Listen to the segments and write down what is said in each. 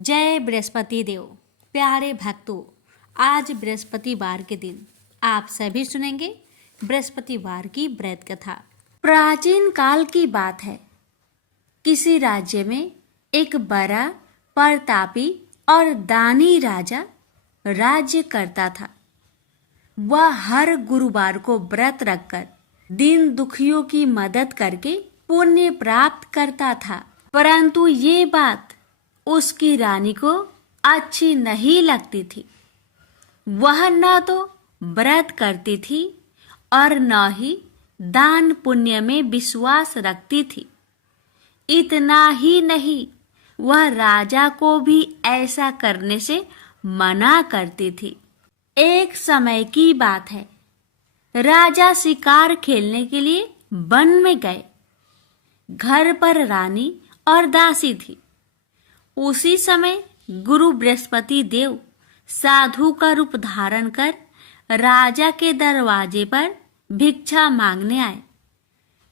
जय बृहस्पति देव। प्यारे भक्तों, आज बृहस्पतिवार के दिन आप सभी सुनेंगे बृहस्पतिवार की व्रत कथा। प्राचीन काल की बात है। किसी राज्य में एक बड़ा प्रतापी और दानी राजा राज्य करता था। वह हर गुरुवार को व्रत रखकर दीन दुखियों की मदद करके पुण्य प्राप्त करता था। परंतु ये बात उसकी रानी को अच्छी नहीं लगती थी। वह न तो व्रत करती थी और न ही दान पुण्य में विश्वास रखती थी। इतना ही नहीं, वह राजा को भी ऐसा करने से मना करती थी। एक समय की बात है। राजा शिकार खेलने के लिए वन में गए। घर पर रानी और दासी थी। उसी समय गुरु बृहस्पति देव साधु का रूप धारण कर राजा के दरवाजे पर भिक्षा मांगने आए।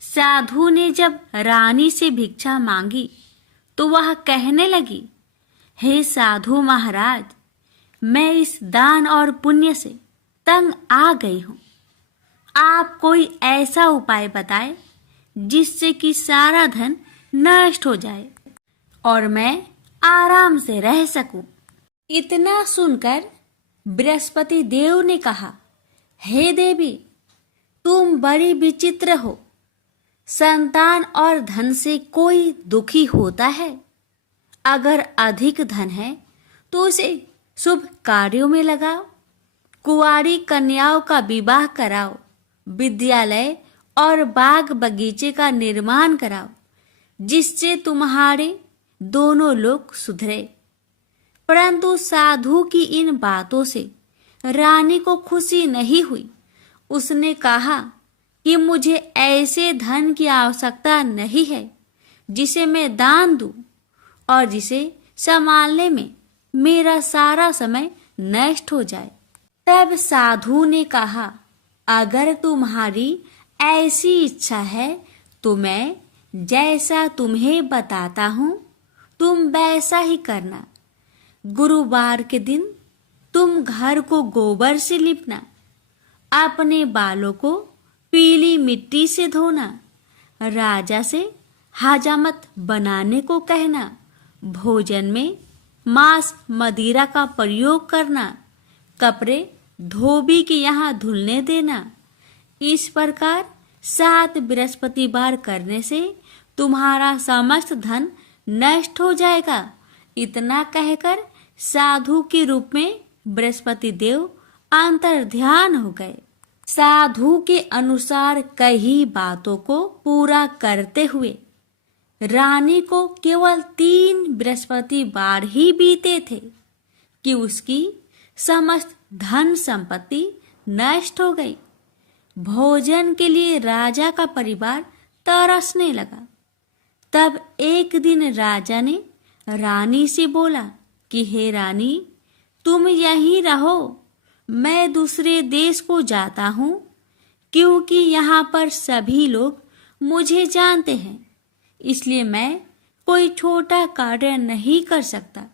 साधु ने जब रानी से भिक्षा मांगी तो वह कहने लगी, हे साधु महाराज, मैं इस दान और पुण्य से तंग आ गई हूँ। आप कोई ऐसा उपाय बताएं जिससे कि सारा धन नष्ट हो जाए और मैं आराम से रह सकूं। इतना सुनकर बृहस्पति देव ने कहा, हे देवी, तुम बड़ी विचित्र हो। संतान और धन से कोई दुखी होता है। अगर अधिक धन है तो उसे शुभ कार्यों में लगाओ, कुंवारी कन्याओं का विवाह कराओ, विद्यालय और बाग बगीचे का निर्माण कराओ, जिससे तुम्हारे दोनों लोग सुधरे। परंतु साधु की इन बातों से रानी को खुशी नहीं हुई। उसने कहा कि मुझे ऐसे धन की आवश्यकता नहीं है जिसे मैं दान दूं और जिसे संभालने में मेरा सारा समय नष्ट हो जाए। तब साधु ने कहा, अगर तुम्हारी ऐसी इच्छा है तो मैं जैसा तुम्हें बताता हूँ तुम वैसा ही करना। गुरुवार के दिन तुम घर को गोबर से लिपना, अपने बालों को पीली मिट्टी से धोना, राजा से हजामत बनाने को कहना, भोजन में मांस मदिरा का प्रयोग करना, कपड़े धोबी के यहाँ धुलने देना। इस प्रकार 7 बृहस्पतिवार करने से तुम्हारा समस्त धन नष्ट हो जाएगा। इतना कहकर साधु के रूप में बृहस्पति देव अंतर्ध्यान हो गए। साधु के अनुसार कई बातों को पूरा करते हुए रानी को केवल 3 बृहस्पतिवार ही बीते थे कि उसकी समस्त धन संपत्ति नष्ट हो गई। भोजन के लिए राजा का परिवार तरसने लगा। तब एक दिन राजा ने रानी से बोला कि हे रानी, तुम यहीं रहो, मैं दूसरे देश को जाता हूँ, क्योंकि यहाँ पर सभी लोग मुझे जानते हैं, इसलिए मैं कोई छोटा कार्य नहीं कर सकता।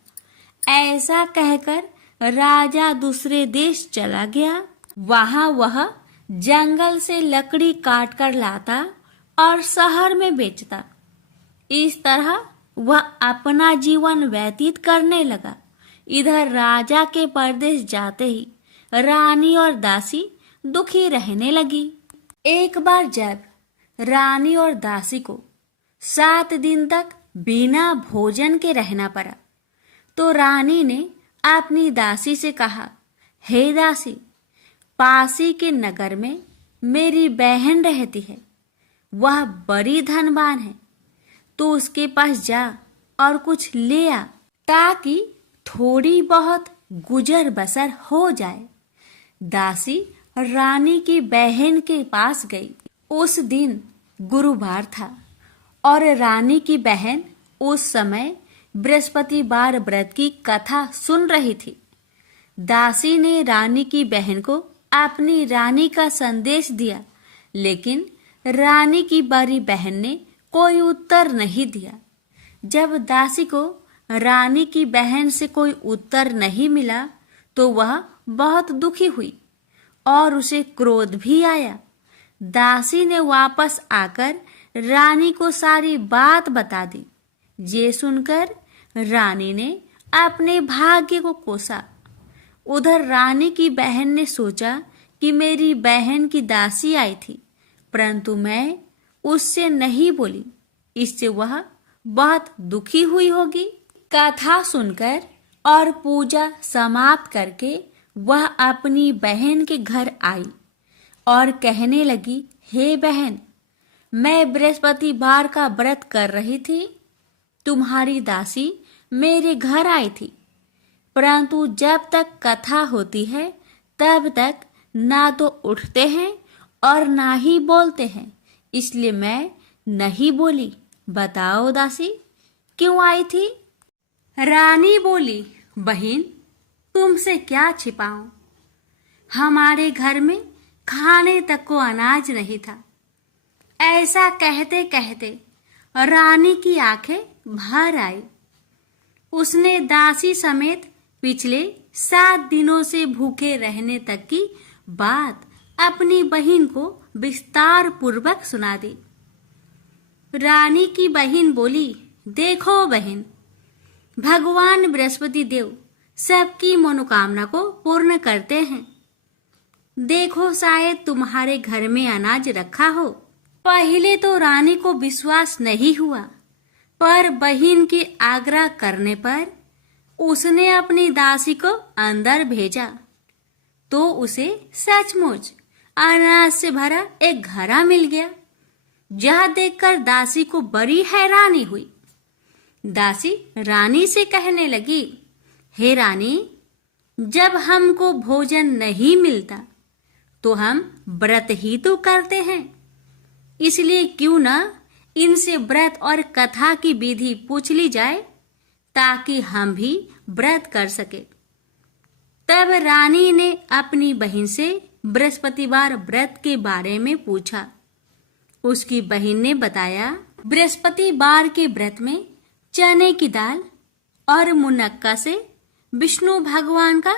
ऐसा कहकर राजा दूसरे देश चला गया। वहाँ वह जंगल से लकड़ी काट कर लाता और शहर में बेचता। इस तरह वह अपना जीवन व्यतीत करने लगा। इधर राजा के परदेश जाते ही रानी और दासी दुखी रहने लगी। एक बार जब रानी और दासी को 7 दिन तक बिना भोजन के रहना पड़ा तो रानी ने अपनी दासी से कहा, हे दासी, पासी के नगर में मेरी बहन रहती है। वह बड़ी धनवान है, तो उसके पास जा और कुछ ले आ, ताकि थोड़ी बहुत गुजर बसर हो जाए। दासी रानी की बहन के पास गई। उस दिन गुरुवार था और रानी की बहन उस समय बृहस्पतिवार व्रत की कथा सुन रही थी। दासी ने रानी की बहन को अपनी रानी का संदेश दिया, लेकिन रानी की बड़ी बहन ने कोई उत्तर नहीं दिया। जब दासी को रानी की बहन से कोई उत्तर नहीं मिला तो वह बहुत दुखी हुई और उसे क्रोध भी आया। दासी ने वापस आकर रानी को सारी बात बता दी। ये सुनकर रानी ने अपने भाग्य को कोसा। उधर रानी की बहन ने सोचा कि मेरी बहन की दासी आई थी, परंतु मैं उससे नहीं बोली, इससे वह बहुत दुखी हुई होगी। कथा सुनकर और पूजा समाप्त करके वह अपनी बहन के घर आई और कहने लगी, हे बहन, मैं बृहस्पतिवार का व्रत कर रही थी। तुम्हारी दासी मेरे घर आई थी, परंतु जब तक कथा होती है तब तक ना तो उठते हैं और ना ही बोलते हैं, इसलिए मैं नहीं बोली। बताओ दासी, क्यों आई थी? रानी बोली, बहन, तुमसे क्या छिपाऊं? हमारे घर में खाने तक को अनाज नहीं था। ऐसा कहते कहते रानी की आंखें भर आई। उसने दासी समेत पिछले 7 दिनों से भूखे रहने तक की बात अपनी बहन को विस्तार पूर्वक सुना दी। रानी की बहन बोली, देखो बहन, भगवान बृहस्पति देव सबकी मनोकामना को पूर्ण करते हैं। देखो, शायद तुम्हारे घर में अनाज रखा हो। पहले तो रानी को विश्वास नहीं हुआ, पर बहन के आग्रह करने पर उसने अपनी दासी को अंदर भेजा तो उसे सचमुच अनाज से भरा एक घड़ा मिल गया। यह देखकर दासी को बड़ी हैरानी हुई। दासी रानी से कहने लगी, हे रानी, जब हमको भोजन नहीं मिलता तो हम व्रत ही तो करते हैं, इसलिए क्यों न इनसे व्रत और कथा की विधि पूछ ली जाए ताकि हम भी व्रत कर सके। तब रानी ने अपनी बहन से बृहस्पतिवार व्रत के बारे में पूछा। उसकी बहन ने बताया, बृहस्पतिवार के व्रत में चने की दाल और मुनक्का से विष्णु भगवान का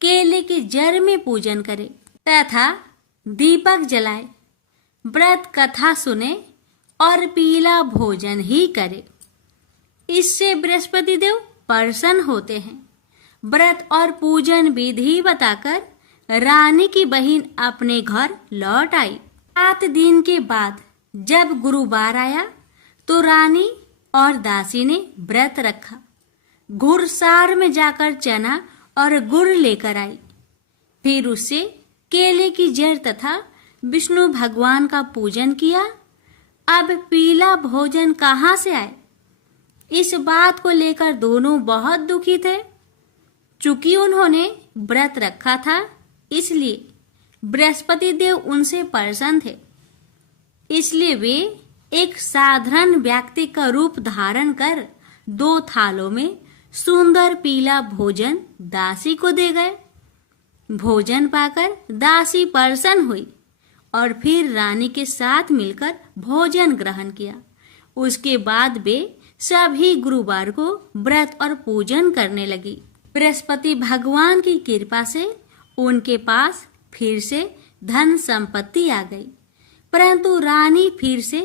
केले के जड़ में पूजन करे तथा दीपक जलाए, व्रत कथा सुने और पीला भोजन ही करे। इससे बृहस्पति देव प्रसन्न होते हैं। व्रत और पूजन विधि बताकर रानी की बहन अपने घर लौट आई। 7 दिन के बाद जब गुरुवार आया तो रानी और दासी ने व्रत रखा। घुड़सार में जाकर चना और गुड़ लेकर आई। फिर उससे केले की जड़ तथा विष्णु भगवान का पूजन किया। अब पीला भोजन कहाँ से आए? इस बात को लेकर दोनों बहुत दुखी थे। चूंकि उन्होंने व्रत रखा था, इसलिए बृहस्पति देव उनसे प्रसन्न थे। इसलिए वे एक साधारण व्यक्ति का रूप धारण कर 2 थालों में सुंदर पीला भोजन दासी को दे गए। भोजन पाकर दासी प्रसन्न हुई और फिर रानी के साथ मिलकर भोजन ग्रहण किया। उसके बाद वे सभी गुरुवार को व्रत और पूजन करने लगी। बृहस्पति भगवान की कृपा से उनके पास फिर से धन संपत्ति आ गई, परंतु रानी फिर से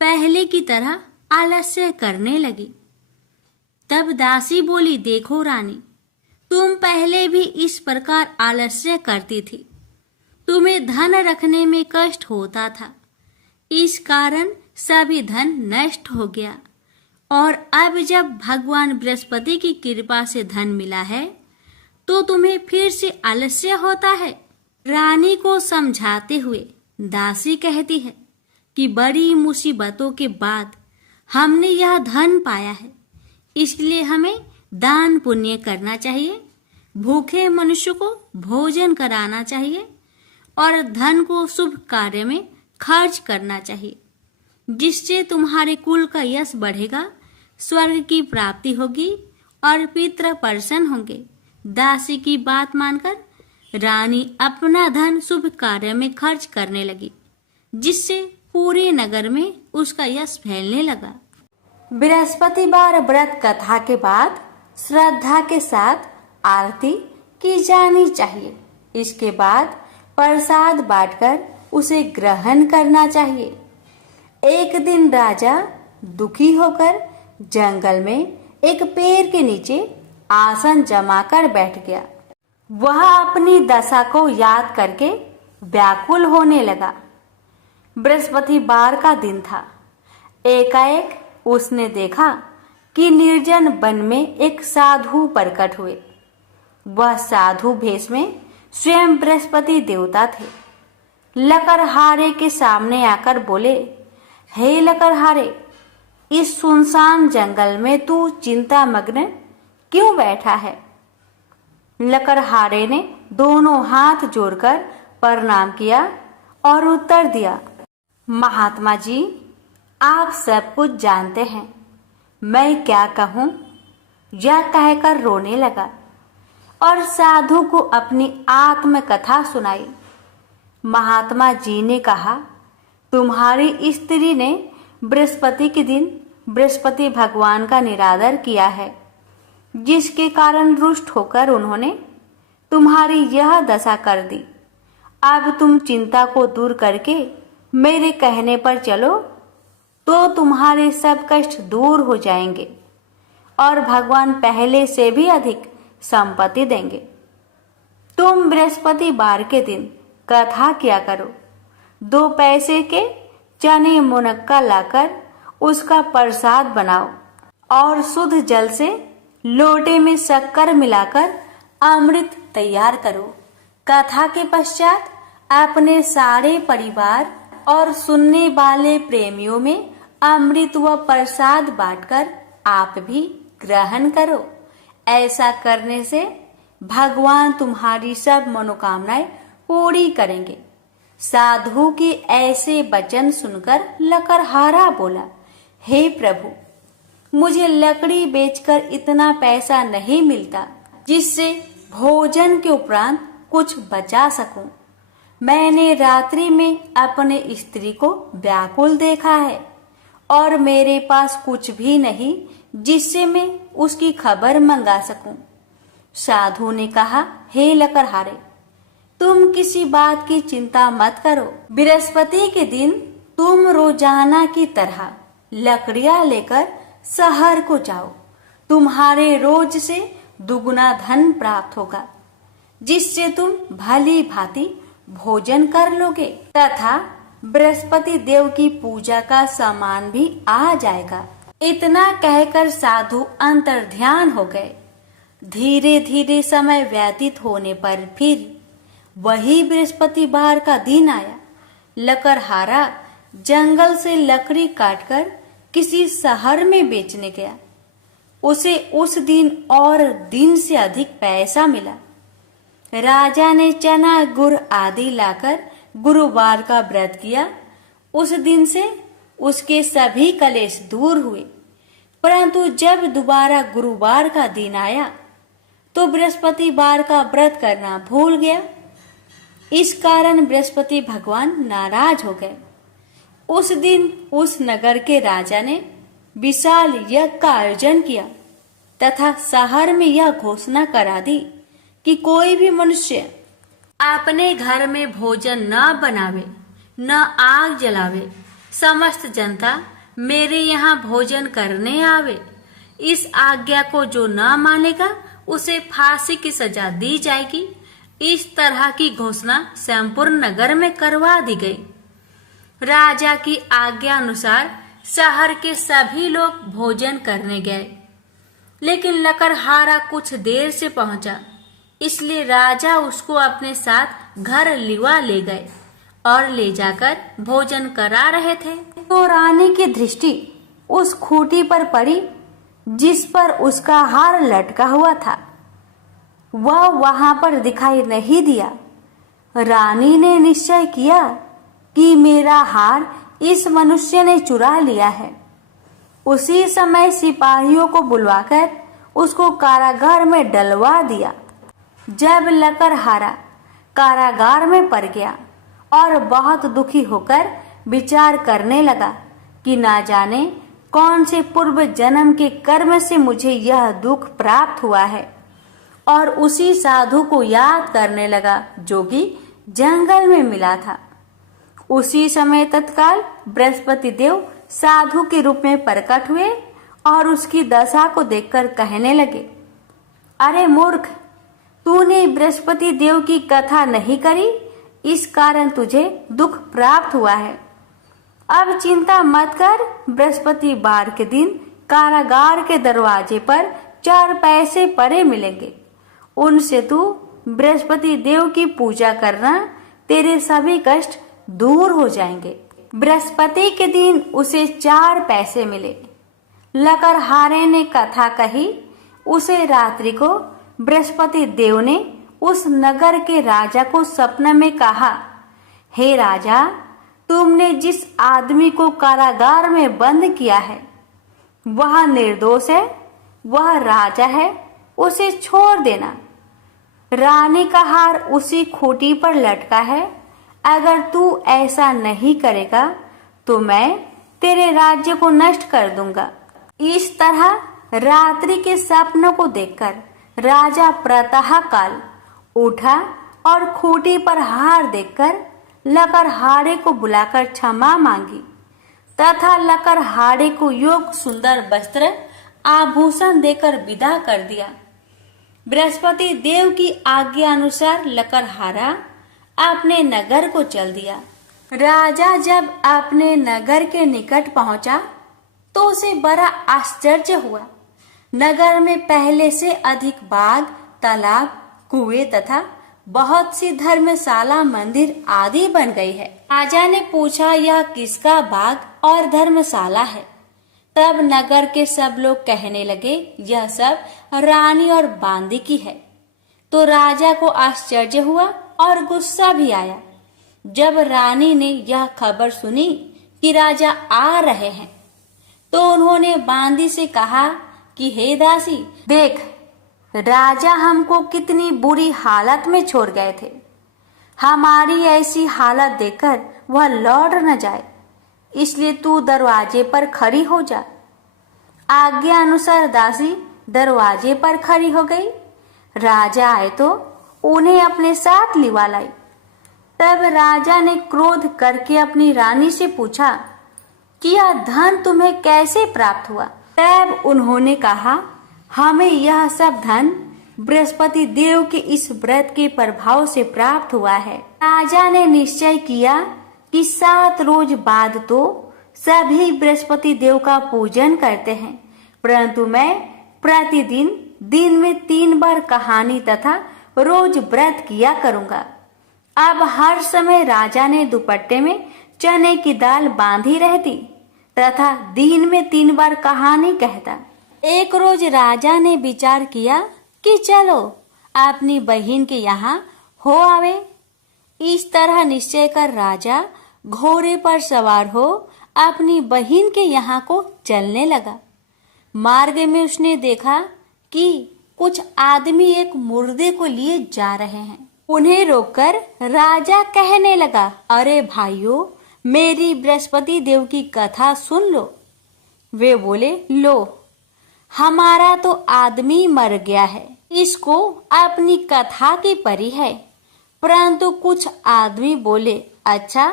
पहले की तरह आलस्य करने लगी। तब दासी बोली, देखो रानी, तुम पहले भी इस प्रकार आलस्य करती थी। तुम्हें धन रखने में कष्ट होता था, इस कारण सभी धन नष्ट हो गया, और अब जब भगवान बृहस्पति की कृपा से धन मिला है तो तुम्हें फिर से आलस्य होता है। रानी को समझाते हुए दासी कहती है कि बड़ी मुसीबतों के बाद हमने यह धन पाया है, इसलिए हमें दान पुण्य करना चाहिए, भूखे मनुष्य को भोजन कराना चाहिए और धन को शुभ कार्य में खर्च करना चाहिए, जिससे तुम्हारे कुल का यश बढ़ेगा, स्वर्ग की प्राप्ति होगी और पितृ प्रसन्न होंगे। दासी की बात मानकर रानी अपना धन शुभ कार्य में खर्च करने लगी, जिससे पूरे नगर में उसका यश फैलने लगा। बृहस्पतिवार व्रत कथा के बाद श्रद्धा के साथ आरती की जानी चाहिए। इसके बाद प्रसाद बांटकर उसे ग्रहण करना चाहिए। एक दिन राजा दुखी होकर जंगल में एक पेड़ के नीचे आसन जमाकर बैठ गया। वह अपनी दशा को याद करके व्याकुल होने लगा। बृहस्पतिवार का दिन था। एकाएक उसने देखा कि निर्जन वन में एक साधु प्रकट हुए। वह साधु भेष में स्वयं बृहस्पति देवता थे। लकड़हारे के सामने आकर बोले, हे लकड़हारे, इस सुनसान जंगल में तू चिंता मग्न क्यों बैठा है? लकड़हारे ने दोनों हाथ जोड़कर प्रणाम किया और उत्तर दिया, महात्मा जी, आप सब कुछ जानते हैं, मैं क्या कहूँ? यह कहकर रोने लगा और साधु को अपनी आत्मकथा सुनाई। महात्मा जी ने कहा, तुम्हारी स्त्री ने बृहस्पति के दिन बृहस्पति भगवान का निरादर किया है, जिसके कारण रुष्ट होकर उन्होंने तुम्हारी यह दशा कर दी। अब तुम चिंता को दूर करके मेरे कहने पर चलो तो तुम्हारे सब कष्ट दूर हो जाएंगे और भगवान पहले से भी अधिक संपत्ति देंगे। तुम बृहस्पतिवार के दिन कथा किया करो। 2 पैसे के चने मुनक्का लाकर उसका प्रसाद बनाओ और शुद्ध जल से लोटे में शक्कर मिलाकर अमृत तैयार करो। कथा के पश्चात अपने सारे परिवार और सुनने वाले प्रेमियों में अमृत व प्रसाद बांटकर आप भी ग्रहण करो। ऐसा करने से भगवान तुम्हारी सब मनोकामनाएं पूरी करेंगे। साधु के ऐसे वचन सुनकर लकड़हारा बोला, हे प्रभु, मुझे लकड़ी बेचकर इतना पैसा नहीं मिलता जिससे भोजन के उपरांत कुछ बचा सकूं। मैंने रात्रि में अपने स्त्री को व्याकुल देखा है और मेरे पास कुछ भी नहीं जिससे मैं उसकी खबर मंगा सकूं। साधु ने कहा, हे लकड़हारे, तुम किसी बात की चिंता मत करो। बृहस्पति के दिन तुम रोजाना की तरह लकड़ियां लेकर शहर को जाओ। तुम्हारे रोज से दुगुना धन प्राप्त होगा, जिससे तुम भली भांति भोजन कर लोगे तथा बृहस्पति देव की पूजा का सामान भी आ जाएगा। इतना कहकर साधु अंतर्ध्यान हो गए। धीरे धीरे समय व्यतीत होने पर फिर वही बृहस्पतिवार का दिन आया। लकड़हारा जंगल से लकड़ी काटकर किसी शहर में बेचने गया। उसे उस दिन और दिन से अधिक पैसा मिला। राजा ने चना गुड़ आदि लाकर गुरुवार का व्रत किया। उस दिन से उसके सभी कलेश दूर हुए। परंतु जब दोबारा गुरुवार का दिन आया तो बृहस्पतिवार का व्रत करना भूल गया। इस कारण बृहस्पति भगवान नाराज हो गए। उस दिन उस नगर के राजा ने विशाल यज्ञ का आयोजन किया तथा शहर में यह घोषणा करा दी कि कोई भी मनुष्य अपने घर में भोजन न बनावे, न आग जलावे। समस्त जनता मेरे यहाँ भोजन करने आवे। इस आज्ञा को जो न मानेगा उसे फांसी की सजा दी जाएगी। इस तरह की घोषणा संपूर्ण नगर में करवा दी गई। राजा की आज्ञा अनुसार शहर के सभी लोग भोजन करने गए, लेकिन लकड़हारा कुछ देर से पहुंचा, इसलिए राजा उसको अपने साथ घर लिवा ले गए और ले जाकर भोजन करा रहे थे तो रानी की दृष्टि उस खूंटी पर पड़ी जिस पर उसका हार लटका हुआ था। वह वहां पर दिखाई नहीं दिया। रानी ने निश्चय किया कि मेरा हार इस मनुष्य ने चुरा लिया है। उसी समय सिपाहियों को बुलवाकर उसको कारागार में डलवा दिया। जब लकड़हारा कारागार में पड़ गया और बहुत दुखी होकर विचार करने लगा कि ना जाने कौन से पूर्व जन्म के कर्म से मुझे यह दुख प्राप्त हुआ है। और उसी साधु को याद करने लगा जो कि जंगल में मिला था। उसी समय तत्काल बृहस्पति देव साधु के रूप में प्रकट हुए और उसकी दशा को देखकर कहने लगे, अरे मूर्ख, तूने बृहस्पति देव की कथा नहीं करी, इस कारण तुझे दुख प्राप्त हुआ है। अब चिंता मत कर, बृहस्पतिवार के दिन कारागार के दरवाजे पर 4 पैसे पड़े मिलेंगे। उनसे तू बृहस्पति देव की पूजा करना, तेरे सभी कष्ट दूर हो जाएंगे। बृहस्पति के दिन उसे 4 पैसे मिले। लकड़हारे ने कथा कही। उसे रात्रि को बृहस्पति देव ने उस नगर के राजा को सपने में कहा, हे राजा, तुमने जिस आदमी को कारागार में बंद किया है वह निर्दोष है, वह राजा है, उसे छोड़ देना। रानी का हार उसी खूंटी पर लटका है। अगर तू ऐसा नहीं करेगा तो मैं तेरे राज्य को नष्ट कर दूंगा। इस तरह रात्रि के सपनों को देखकर राजा प्रातः काल उठा और खूंटी पर हार देखकर लकड़हारे को बुलाकर क्षमा मांगी तथा लकड़हारे को योग सुंदर वस्त्र आभूषण देकर विदा कर दिया। बृहस्पति देव की आज्ञा अनुसार लकड़हारा अपने नगर को चल दिया। राजा जब अपने नगर के निकट पहुंचा तो उसे बड़ा आश्चर्य हुआ। नगर में पहले से अधिक बाग, तालाब, कुएं तथा बहुत सी धर्मशाला, मंदिर आदि बन गई है। राजा ने पूछा, यह किसका बाग और धर्मशाला है? तब नगर के सब लोग कहने लगे, यह सब रानी और बांदी की है। तो राजा को आश्चर्य हुआ और गुस्सा भी आया। जब रानी ने यह खबर सुनी कि राजा आ रहे हैं तो उन्होंने बांदी से कहा कि हे दासी, देख, राजा हमको कितनी बुरी हालत में छोड़ गए थे। हमारी ऐसी हालत देखकर वह लौट न जाए, इसलिए तू दरवाजे पर खड़ी हो जा। आज्ञा अनुसार दासी दरवाजे पर खड़ी हो गई। राजा आए तो उन्हें अपने साथ लिवा लाई। तब राजा ने क्रोध करके अपनी रानी से पूछा कि यह धन तुम्हें कैसे प्राप्त हुआ? तब उन्होंने कहा, हमें यह सब धन बृहस्पति देव के इस व्रत के प्रभाव से प्राप्त हुआ है। राजा ने निश्चय किया कि 7 रोज बाद तो सभी बृहस्पति देव का पूजन करते हैं, परंतु मैं प्रतिदिन दिन में 3 बार कहानी तथा रोज व्रत किया करूंगा। अब हर समय राजा ने दुपट्टे में चने की दाल बांधी रहती तथा दिन में 3 बार कहानी कहता। एक रोज राजा ने विचार किया कि चलो अपनी बहन के यहाँ हो आवे। इस तरह निश्चय कर राजा घोड़े पर सवार हो अपनी बहन के यहाँ को चलने लगा। मार्ग में उसने देखा कि कुछ आदमी एक मुर्दे को लिए जा रहे हैं। उन्हें रोककर राजा कहने लगा, अरे भाइयों, मेरी बृहस्पति देव की कथा सुन लो। वे बोले, लो, हमारा तो आदमी मर गया है, इसको अपनी कथा की परी है। परंतु कुछ आदमी बोले, अच्छा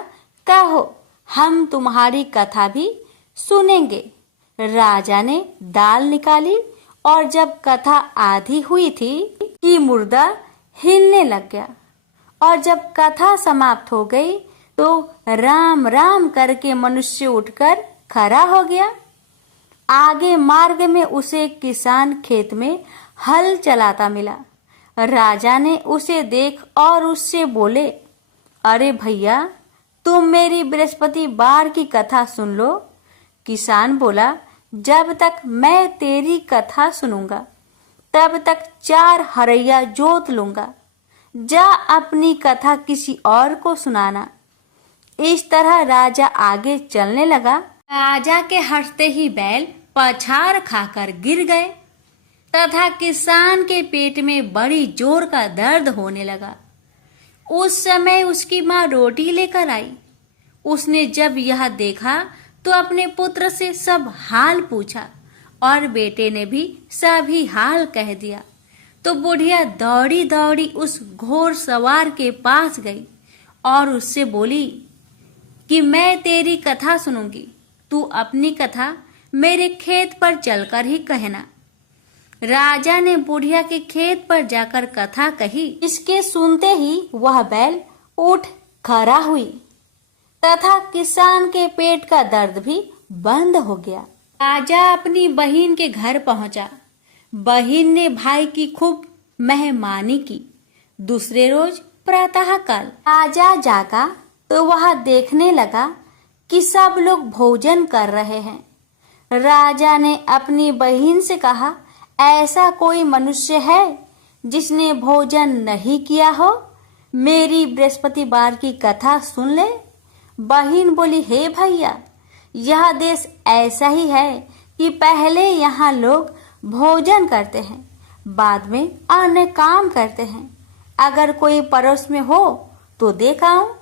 कहो, हम तुम्हारी कथा भी सुनेंगे। राजा ने दाल निकाली और जब कथा आधी हुई थी कि मुर्दा हिलने लग गया और जब कथा समाप्त हो गई तो राम राम करके मनुष्य उठकर खड़ा हो गया। आगे मार्ग में उसे एक किसान खेत में हल चलाता मिला। राजा ने उसे देख और उससे बोले, अरे भैया, तुम मेरी बृहस्पतिवार की कथा सुन लो। किसान बोला, जब तक मैं तेरी कथा सुनूंगा तब तक 4 हरैया जोत लूंगा। जा अपनी कथा किसी और को सुनाना। इस तरह राजा आगे चलने लगा। राजा के हंसते ही बैल पछाड़ खाकर गिर गए तथा किसान के पेट में बड़ी जोर का दर्द होने लगा। उस समय उसकी माँ रोटी लेकर आई। उसने जब यह देखा तो अपने पुत्र से सब हाल पूछा और बेटे ने भी सभी हाल कह दिया। तो बुढ़िया दौड़ी दौड़ी उस घोड़ सवार के पास गई और उससे बोली कि मैं तेरी कथा सुनूंगी, तू अपनी कथा मेरे खेत पर चलकर ही कहना। राजा ने बुढ़िया के खेत पर जाकर कथा कही। इसके सुनते ही वह बैल उठ खड़ा हुई तथा किसान के पेट का दर्द भी बंद हो गया। राजा अपनी बहन के घर पहुंचा। बहन ने भाई की खूब मेहमानी की। दूसरे रोज प्रातःकाल राजा जागा तो वह देखने लगा कि सब लोग भोजन कर रहे हैं। राजा ने अपनी बहन से कहा, ऐसा कोई मनुष्य है जिसने भोजन नहीं किया हो? मेरी बृहस्पतिवार की कथा सुन ले। बहन बोली, हे भैया, यह देश ऐसा ही है कि पहले यहाँ लोग भोजन करते हैं, बाद में अन्य काम करते हैं। अगर कोई पड़ोस में हो तो देख आऊं।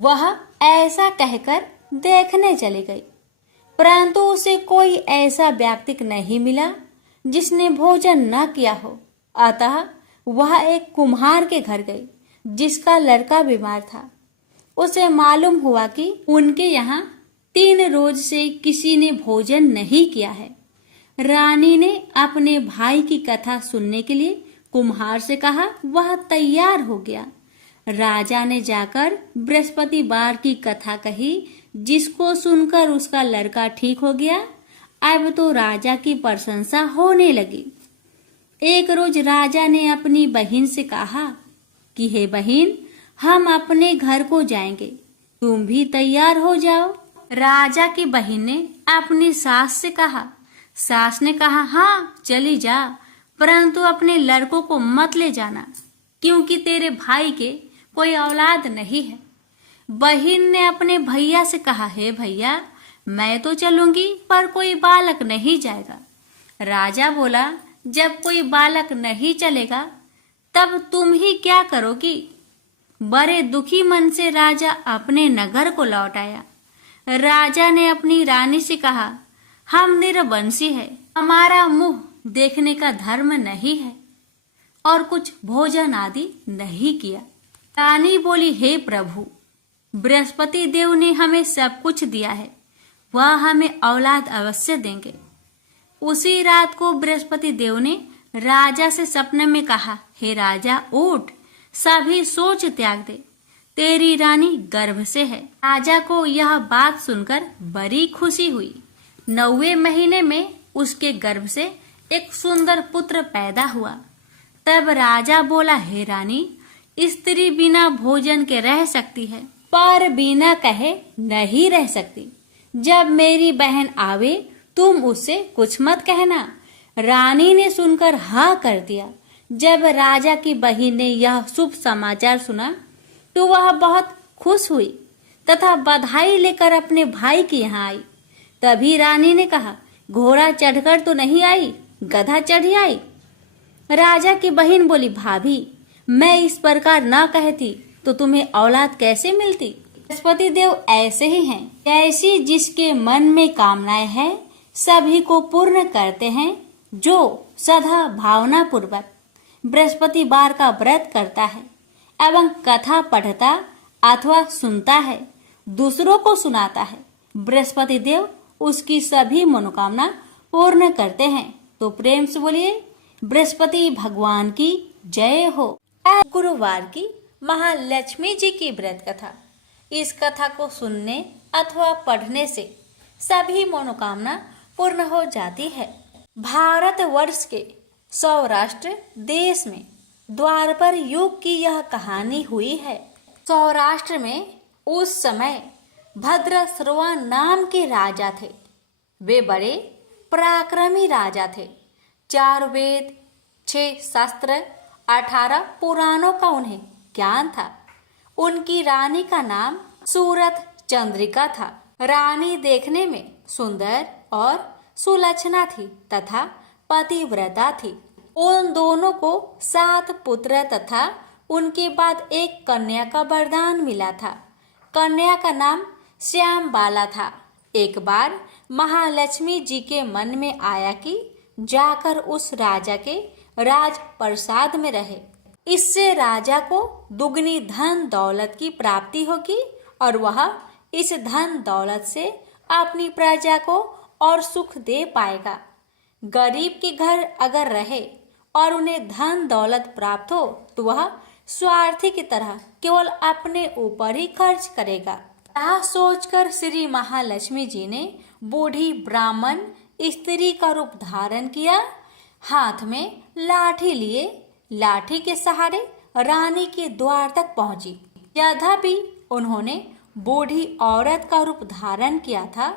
वह ऐसा कहकर देखने चली गई, परंतु उसे कोई ऐसा व्यक्ति नहीं मिला जिसने भोजन न किया हो। अतः वह एक कुम्हार के घर गई जिसका लड़का बीमार था। उसे मालूम हुआ कि उनके यहाँ 3 रोज से किसी ने भोजन नहीं किया है। रानी ने अपने भाई की कथा सुनने के लिए कुम्हार से कहा। वह तैयार हो गया। राजा ने जाकर बृहस्पतिवार की कथा कही, जिसको सुनकर उसका लड़का ठीक हो गया। अब तो राजा की प्रशंसा होने लगी। एक रोज राजा ने अपनी बहन से कहा कि हे बहन, हम अपने घर को जाएंगे, तुम भी तैयार हो जाओ। राजा की बहन ने अपनी सास से कहा। सास ने कहा, हाँ चली जा, परंतु अपने लड़कों को मत ले जाना, क्योंकि तेरे भाई के कोई औलाद नहीं है। बहन ने अपने भैया से कहा, हे भैया, मैं तो चलूंगी पर कोई बालक नहीं जाएगा। राजा बोला, जब कोई बालक नहीं चलेगा तब तुम ही क्या करोगी? बड़े दुखी मन से राजा अपने नगर को लौट आया। राजा ने अपनी रानी से कहा, हम निरवंशी है, हमारा मुंह देखने का धर्म नहीं है और कुछ भोजन आदि नहीं किया। रानी बोली, हे प्रभु, बृहस्पति देव ने हमें सब कुछ दिया है, वह हमें औलाद अवश्य देंगे। उसी रात को बृहस्पति देव ने राजा से सपने में कहा, हे राजा, उठ, सभी सोच त्याग दे, तेरी रानी गर्भ से है। राजा को यह बात सुनकर बड़ी खुशी हुई। 9वें महीने में उसके गर्भ से एक सुंदर पुत्र पैदा हुआ। तब राजा बोला, हे रानी, स्त्री बिना भोजन के रह सकती है, पर बिना कहे नहीं रह सकती। जब मेरी बहन आवे तुम उससे कुछ मत कहना। रानी ने सुनकर हाँ कर दिया। जब राजा की बहन ने यह शुभ समाचार सुना तो वह बहुत खुश हुई तथा बधाई लेकर अपने भाई के यहाँ आई। तभी रानी ने कहा, घोड़ा चढ़कर तो नहीं आई, गधा चढ़ी आई। राजा की बहन बोली, भाभी, मैं इस प्रकार न कहती तो तुम्हें औलाद कैसे मिलती? बृहस्पति देव ऐसे ही हैं, ऐसी जिसके मन में कामनाएं हैं सभी को पूर्ण करते हैं। जो सदा भावना पूर्वक बृहस्पतिवार का व्रत करता है एवं कथा पढ़ता अथवा सुनता है, दूसरों को सुनाता है, बृहस्पति देव उसकी सभी मनोकामना पूर्ण करते हैं। तो प्रेम से बोलिए, बृहस्पति भगवान की जय हो। गुरुवार की महालक्ष्मी जी की व्रत कथा। इस कथा को सुनने अथवा पढ़ने से सभी मनोकामना पूर्ण हो जाती है। भारत वर्ष के सौराष्ट्र देश में द्वापर युग की यह कहानी हुई है। सौराष्ट्र में उस समय भद्रश्रवा नाम के राजा थे। वे बड़े पराक्रमी राजा थे। 4 वेद, 6 शास्त्र, 18 पुराणों का उन्हें ज्ञान था। उनकी रानी का नाम सूरत चंद्रिका था। रानी देखने में सुंदर और सुलक्षणा थी तथा पतिव्रता थी। उन दोनों को 7 पुत्र तथा उनके बाद एक कन्या का वरदान मिला था। कन्या का नाम श्याम बाला था। एक बार महालक्ष्मी जी के मन में आया कि जाकर उस राजा के राज प्रसाद में रहे। इससे राजा को दुगनी धन दौलत की प्राप्ति होगी और वह इस धन दौलत से अपनी प्रजा को और सुख दे पाएगा। गरीब के घर अगर रहे और उन्हें धन दौलत प्राप्त हो तो वह स्वार्थी की तरह केवल अपने ऊपर ही खर्च करेगा। यह सोचकर श्री महालक्ष्मी जी ने बूढ़ी ब्राह्मण स्त्री का रूप धारण किया। हाथ में लाठी लिए लाठी के सहारे रानी के द्वार तक पहुंची। यद्यपि उन्होंने बूढ़ी औरत का रूप धारण किया था,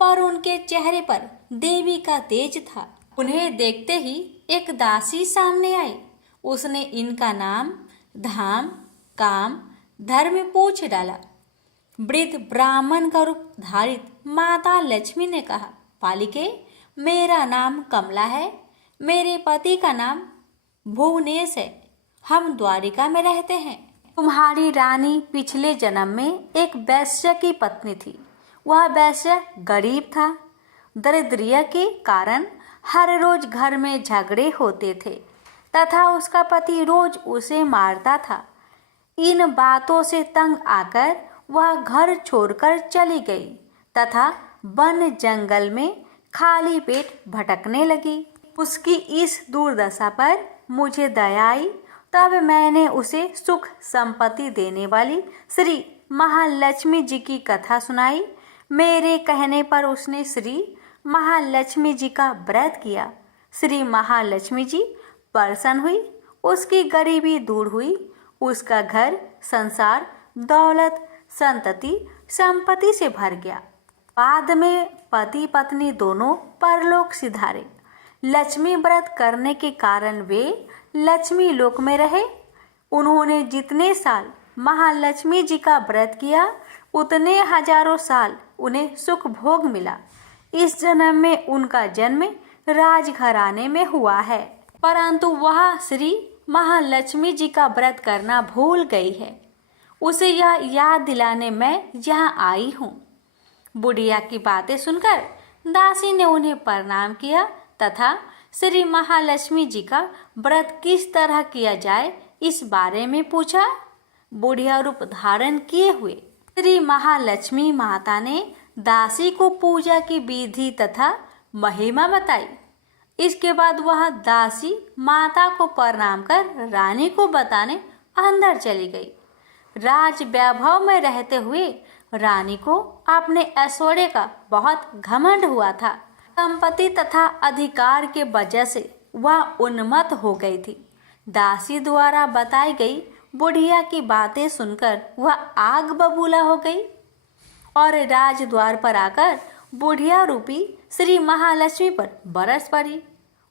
पर उनके चेहरे पर देवी का तेज था। उन्हें देखते ही एक दासी सामने आई। उसने इनका नाम, धाम, काम, धर्म पूछ डाला। वृद्ध ब्राह्मण का रूप धारित माता लक्ष्मी ने कहा, बालिके, मेरा नाम कमला है। मेरे पति का नाम भुवनेश है। हम द्वारिका में रहते हैं। तुम्हारी रानी पिछले जन्म में एक वैश्य की पत्नी थी। वह वैश्य गरीब था। दरिद्रता के कारण हर रोज घर में झगड़े होते थे तथा उसका पति रोज उसे मारता था। इन बातों से तंग आकर वह घर छोड़कर चली गई तथा वन जंगल में खाली पेट भटकने लगी। उसकी इस दुर्दशा पर मुझे दया आई, तब मैंने उसे सुख संपत्ति देने वाली श्री महालक्ष्मी जी की कथा सुनाई। मेरे कहने पर उसने श्री महालक्ष्मी जी का व्रत किया। श्री महालक्ष्मी जी प्रसन्न हुई, उसकी गरीबी दूर हुई, उसका घर संसार दौलत संतति संपत्ति से भर गया। बाद में पति पत्नी दोनों परलोक सिधारे। लक्ष्मी व्रत करने के कारण वे लक्ष्मी लोक में रहे। उन्होंने जितने साल महालक्ष्मी जी का व्रत किया उतने हजारों साल उन्हें सुख भोग मिला। इस जन्म में उनका जन्म राजघराने में हुआ है, परंतु वह श्री महालक्ष्मी जी का व्रत करना भूल गई है। उसे यह याद दिलाने मैं यहाँ आई हूँ। बुढ़िया की बातें सुनकर दासी ने उन्हें प्रणाम किया तथा श्री महालक्ष्मी जी का व्रत किस तरह किया जाए इस बारे में पूछा। बुढ़िया रूप धारण किए हुए श्री महालक्ष्मी माता ने दासी को पूजा की विधि तथा महिमा बताई। इसके बाद वह दासी माता को प्रणाम कर रानी को बताने अंदर चली गई। राज वैभव में रहते हुए रानी को अपने ऐश्वर्य का बहुत घमंड हुआ था। संपत्ति तथा अधिकार के वजह से वह उन्मत्त हो गई थी। दासी द्वारा बताई गई बुढ़िया की बातें सुनकर वह आग बबूला हो गई और राजद्वार पर आकर बुढ़िया रूपी श्री महालक्ष्मी पर बरस पड़ी।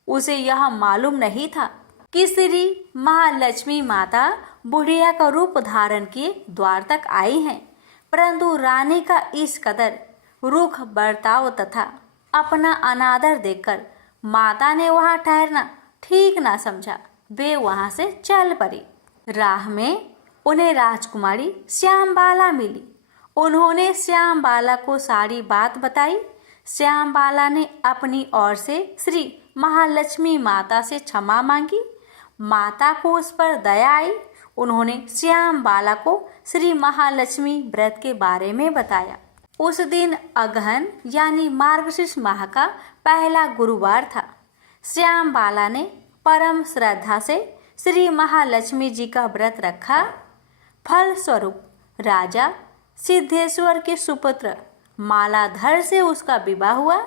उसे यह मालूम नहीं था कि श्री महालक्ष्मी माता बुढ़िया का रूप धारण किए द्वार तक आई हैं, परंतु रानी का इस कदर रूख बर्ताव तथा अपना अनादर देखकर माता ने वहां ठहरना ठीक ना समझा। वे वहां से चल पड़ी। राह में उन्हें राजकुमारी श्यामबाला मिली। उन्होंने श्यामबाला को सारी बात बताई। श्यामबाला ने अपनी ओर से श्री महालक्ष्मी माता से क्षमा मांगी। माता को उस पर दया आई। उन्होंने श्यामबाला को श्री महालक्ष्मी व्रत के बारे में बताया। उस दिन अगहन यानी मार्गशीर्ष माह का पहला गुरुवार था। श्यामबाला ने परम श्रद्धा से श्री महालक्ष्मी जी का व्रत रखा। फल स्वरूप राजा सिद्धेश्वर के सुपुत्र मालाधर से उसका विवाह हुआ।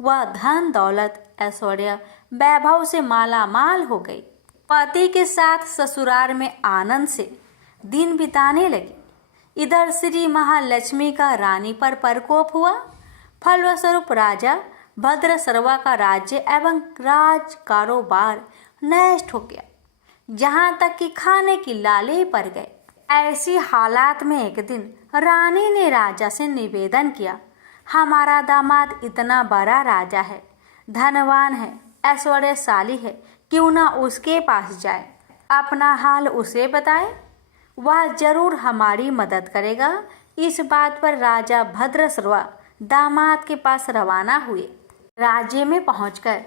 वह धन दौलत ऐश्वर्य वैभव से माला माल हो गई। पति के साथ ससुराल में आनंद से दिन बिताने लगी। इधर श्री महालक्ष्मी का रानी पर प्रकोप हुआ। फलस्वरूप राजा भद्रसर्वा का राज्य एवं राज कारोबार नष्ट हो गया, जहाँ तक कि खाने की लाले पड़ गए। ऐसी हालात में एक दिन रानी ने राजा से निवेदन किया, हमारा दामाद इतना बड़ा राजा है, धनवान है, ऐश्वर्यशाली है, क्यों ना उसके पास जाए, अपना हाल उसे बताए, वह जरूर हमारी मदद करेगा। इस बात पर राजा भद्रसर्वा दामाद के पास रवाना हुए। राज्य में पहुंचकर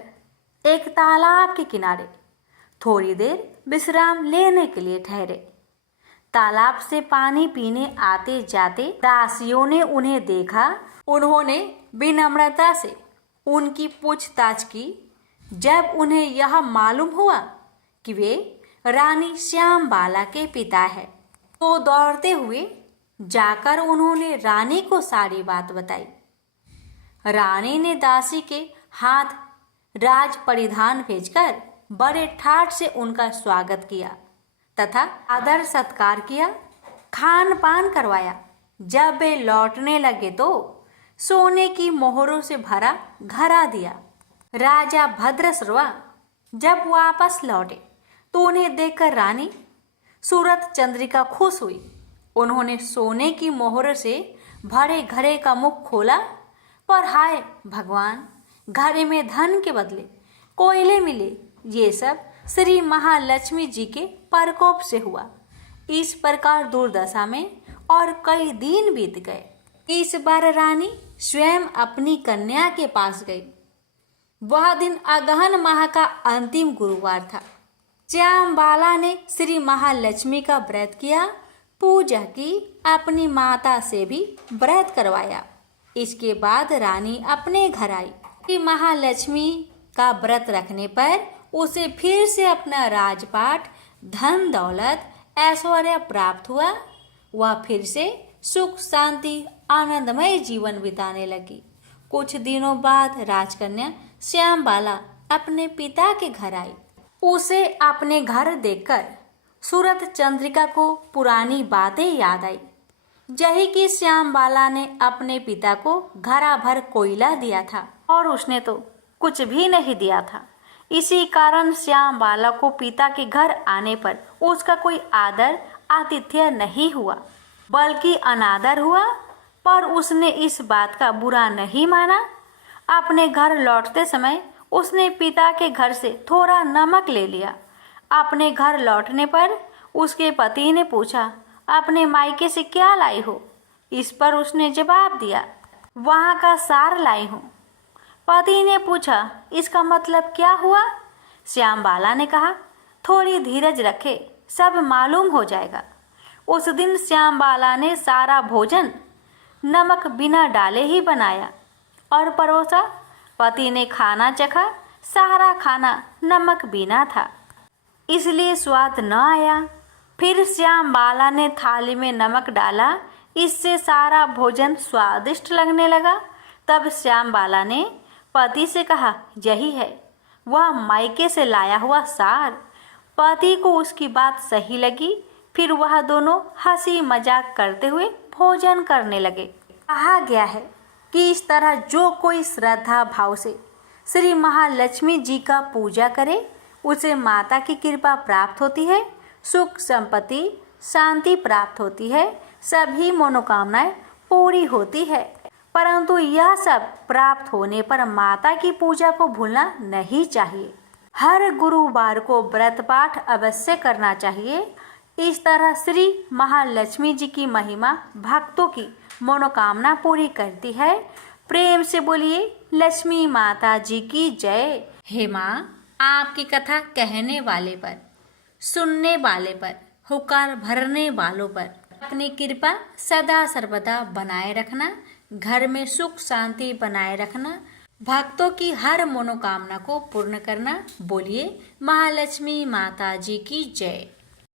एक तालाब के किनारे थोड़ी देर विश्राम लेने के लिए ठहरे। तालाब से पानी पीने आते जाते दासियों ने उन्हें देखा। उन्होंने विनम्रता से उनकी पूछताछ की। जब उन्हें यह मालूम हुआ कि वे रानी श्यामबाला के पिता हैं, तो दौड़ते हुए जाकर उन्होंने रानी को सारी बात बताई। रानी ने दासी के हाथ राज परिधान भेजकर बड़े ठाट से उनका स्वागत किया तथा आदर सत्कार किया, खान पान करवाया। जब वे लौटने लगे तो सोने की मोहरों से भरा घड़ा दिया। राजा भद्रश्रवा जब वापस लौटे तो उन्हें देखकर रानी सूरत चंद्रिका खुश हुई। उन्होंने सोने की मोहर से भरे घड़े का मुख खोला, पर हाय भगवान, घड़े में धन के बदले कोयले मिले। ये सब श्री महालक्ष्मी जी के प्रकोप से हुआ। इस प्रकार दुर्दशा में और कई दिन बीत गए। इस बार रानी स्वयं अपनी कन्या के पास गई। वह दिन अगहन माह का अंतिम गुरुवार था। श्यामबाला ने श्री महालक्ष्मी का व्रत किया, पूजा की, अपनी माता से भी व्रत करवाया। इसके बाद रानी अपने घर आई। श्री महालक्ष्मी का व्रत रखने पर उसे फिर से अपना राजपाट, धन दौलत, ऐश्वर्य प्राप्त हुआ। वह फिर से सुख शांति आनंदमय जीवन बिताने लगी। कुछ दिनों बाद राजकन्या श्यामबाला अपने पिता के घर आई। उसे अपने घर देखकर सूरत चंद्रिका को पुरानी बातें याद आई। यही कि श्यामबाला ने अपने पिता को घड़ा भर कोयला दिया था और उसने तो कुछ भी नहीं दिया था। इसी कारण श्यामबाला को पिता के घर आने पर उसका कोई आदर आतिथ्य नहीं हुआ, बल्कि अनादर हुआ। पर उसने इस बात का बुरा नहीं माना। अपने घर लौटते समय उसने पिता के घर से थोड़ा नमक ले लिया। अपने घर लौटने पर उसके पति ने पूछा, अपने मायके से क्या लाई हो? इस पर उसने जवाब दिया, वहाँ का सार लाई हूँ। पति ने पूछा, इसका मतलब क्या हुआ? श्यामबाला ने कहा, थोड़ी धीरज रखे, सब मालूम हो जाएगा। उस दिन श्यामबाला ने सारा भोजन नमक बिना डाले ही बनाया और परोसा। पति ने खाना चखा, सारा खाना नमक बिना था, इसलिए स्वाद न आया। फिर श्यामबाला ने थाली में नमक डाला, इससे सारा भोजन स्वादिष्ट लगने लगा। तब श्यामबाला ने पति से कहा, यही है वह मायके से लाया हुआ सार। पति को उसकी बात सही लगी। फिर वह दोनों हंसी मजाक करते हुए भोजन करने लगे। कहा गया है कि इस तरह जो कोई श्रद्धा भाव से श्री महालक्ष्मी जी का पूजा करे, उसे माता की कृपा प्राप्त होती है, सुख संपत्ति शांति प्राप्त होती है, सभी मनोकामनाएं पूरी होती है। परंतु यह सब प्राप्त होने पर माता की पूजा को भूलना नहीं चाहिए। हर गुरुवार को व्रत पाठ अवश्य करना चाहिए। इस तरह श्री महालक्ष्मी जी की महिमा भक्तों की मनोकामना पूरी करती है। प्रेम से बोलिए लक्ष्मी माता जी की जय। हे माँ, आपकी कथा कहने वाले पर, सुनने वाले पर, हुक्कार भरने वालों पर अपनी कृपा सदा सर्वदा बनाए रखना, घर में सुख शांति बनाए रखना, भक्तों की हर मनोकामना को पूर्ण करना। बोलिए महालक्ष्मी माता जी की जय।